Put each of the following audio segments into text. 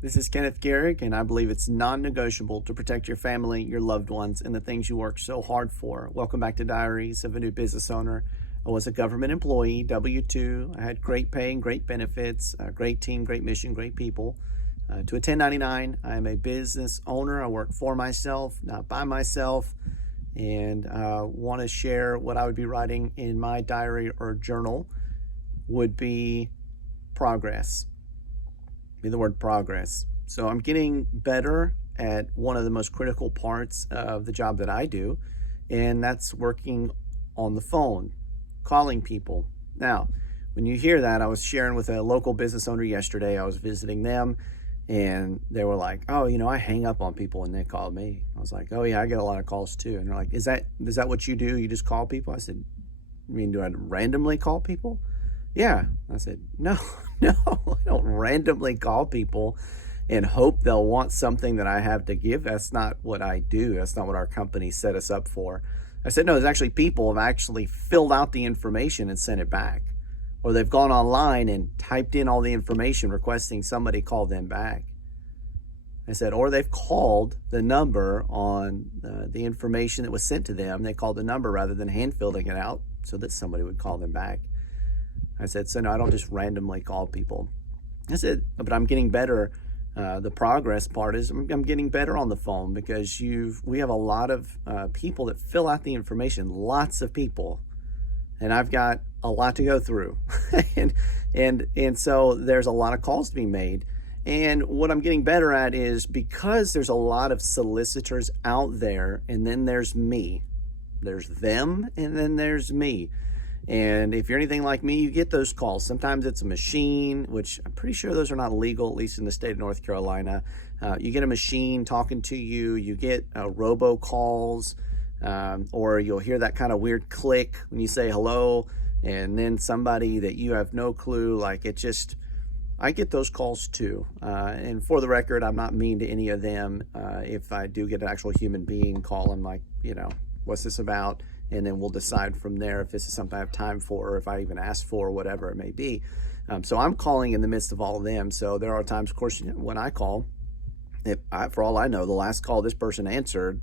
This is Kenneth Gehrig, and I believe it's non-negotiable to protect your family, your loved ones, and the things you work so hard for. Welcome back to Diaries of a New Business Owner. I was a government employee, W-2. I had great pay and great benefits, a great team, great mission, great people. To a 1099, I am a business owner. I work for myself, not by myself, and want to share what I would be writing in my diary or journal would be progress. Be the word progress. So I'm getting better at one of the most critical parts of the job that I do, and that's working on the phone, calling people. Now, when you hear that, I was sharing with a local business owner yesterday. I was visiting them, and they were like, "Oh, I hang up on people when they call me." I was like, "Oh yeah, I get a lot of calls too." And they're like, "Is that what you do? You just call people?" I said, "I mean, do I randomly call people?" Yeah. I said, "No, no, I don't randomly call people and hope they'll want something that I have to give. That's not what I do. That's not what our company set us up for." I said, "No, it's actually people have actually filled out the information and sent it back. Or they've gone online and typed in all the information requesting somebody call them back." I said, or they've called the number on the information that was sent to them. They called the number rather than hand filling it out so that somebody would call them back. I said, so no, I don't just randomly call people. I said, but I'm getting better. The progress part is I'm getting better on the phone because we have a lot of people that fill out the information, lots of people, and I've got a lot to go through, and so there's a lot of calls to be made. And what I'm getting better at is because there's a lot of solicitors out there, and then there's me, there's them, and then there's me. And if you're anything like me, you get those calls. Sometimes it's a machine, which I'm pretty sure those are not legal, at least in the state of North Carolina. You get a machine talking to you. You get robocalls, or you'll hear that kind of weird click when you say hello, and then somebody that you have no clue. I get those calls too. And for the record, I'm not mean to any of them. If I do get an actual human being call, I'm like, what's this about? And then we'll decide from there if this is something I have time for, or if I even ask for, or whatever it may be. So I'm calling in the midst of all of them. So there are times, of course, when I call, for all I know, the last call this person answered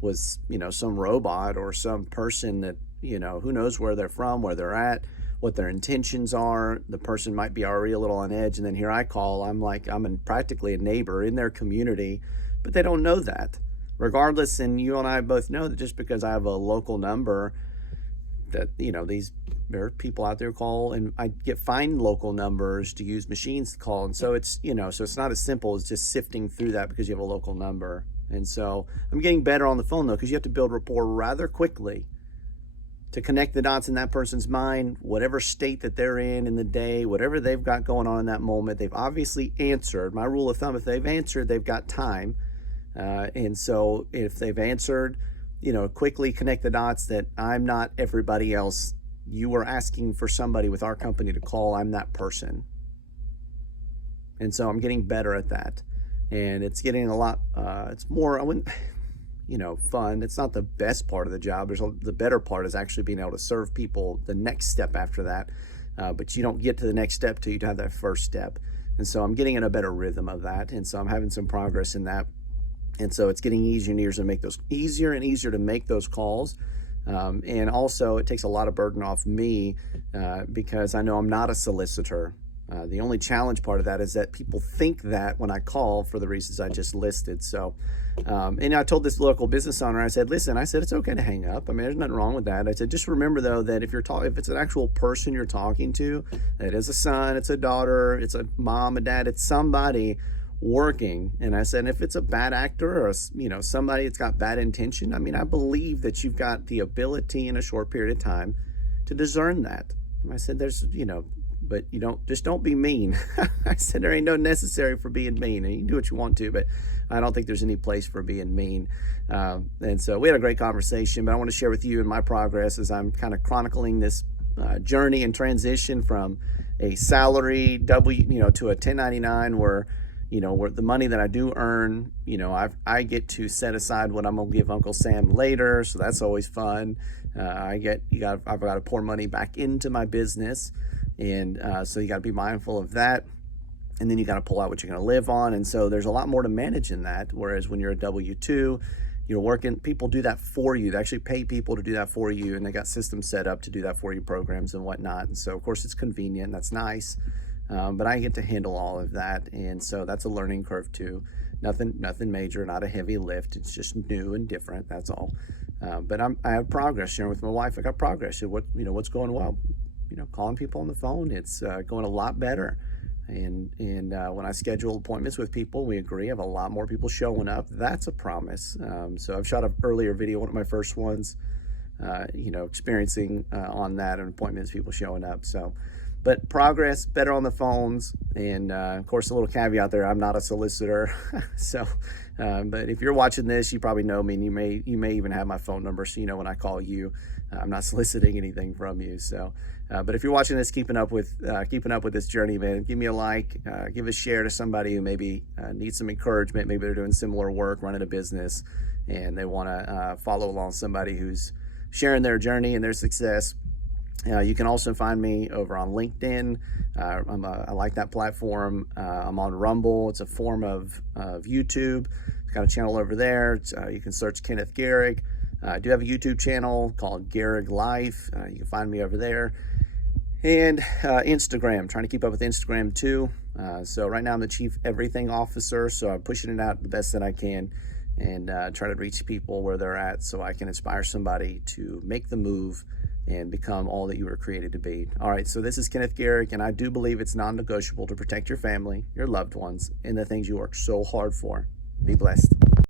was, some robot or some person that, who knows where they're from, where they're at, what their intentions are. The person might be already a little on edge. And then here I call, I'm practically a neighbor in their community, but they don't know that. Regardless, and you and I both know that just because I have a local number that, there are people out there who call, and I get fined local numbers to use machines to call. And so it's, so it's not as simple as just sifting through that because you have a local number. And so I'm getting better on the phone though, because you have to build rapport rather quickly to connect the dots in that person's mind, whatever state that they're in the day, whatever they've got going on in that moment. They've obviously answered. My rule of thumb, if they've answered, they've got time. And so if they've answered, quickly connect the dots that I'm not everybody else. You are asking for somebody with our company to call. I'm that person. And so I'm getting better at that. And it's getting a lot, it's more, I wouldn't, fun. It's not the best part of the job. The better part is actually being able to serve people the next step after that. But you don't get to the next step till you have that first step. And so I'm getting in a better rhythm of that. And so I'm having some progress in that. And so it's getting easier and easier to make those calls. And also it takes a lot of burden off me because I know I'm not a solicitor. The only challenge part of that is that people think that when I call for the reasons I just listed. So, and I told this local business owner, I said, listen, it's okay to hang up. I mean, there's nothing wrong with that. I said, just remember though, that if it's an actual person you're talking to, it is a son, it's a daughter, it's a mom, a dad, it's somebody working. And I said, if it's a bad actor or somebody that's got bad intention, I believe that you've got the ability in a short period of time to discern that. I said, but don't be mean. I said, there ain't no necessary for being mean, and you can do what you want to, but I don't think there's any place for being mean. And so we had a great conversation, but I want to share with you in my progress as I'm kind of chronicling this journey and transition from a salary to a 1099 where the money that I do earn, I get to set aside what I'm gonna give Uncle Sam later, so that's always fun. I've got to pour money back into my business, and so you got to be mindful of that. and then you got to pull out what you're going to live on. And so there's a lot more to manage in that. Whereas when you're a W-2, you're working, people do that for you. They actually pay people to do that for you, and they got systems set up to do that for you, programs and whatnot. And so of course it's convenient, that's nice. But I get to handle all of that. And so that's a learning curve too. Nothing major, not a heavy lift. It's just new and different, that's all. But I have progress sharing with my wife. I got progress. What's going well? Calling people on the phone, it's going a lot better. And when I schedule appointments with people, we agree. I have a lot more people showing up. That's a promise. So I've shot an earlier video, one of my first ones, experiencing on that and appointments, people showing up. So, but progress, better on the phones. And of course, a little caveat there, I'm not a solicitor. So, but if you're watching this, you probably know me, and you may even have my phone number. So, when I call you, I'm not soliciting anything from you. So, but if you're watching this, keeping up with this journey, man, give me a like, give a share to somebody who maybe needs some encouragement. Maybe they're doing similar work, running a business, and they want to follow along somebody who's sharing their journey and their success. You can also find me over on LinkedIn. I like that platform. I'm on Rumble. It's a form of YouTube. I've got a channel over there. You can search Kenneth Gehrig. I do have a YouTube channel called Gehrig Life. You can find me over there. And Instagram, trying to keep up with Instagram too. So right now I'm the Chief Everything Officer, so I'm pushing it out the best that I can, and try to reach people where they're at so I can inspire somebody to make the move and become all that you were created to be. All right, so this is Kenneth Gehrig, and I do believe it's non-negotiable to protect your family, your loved ones, and the things you work so hard for. Be blessed.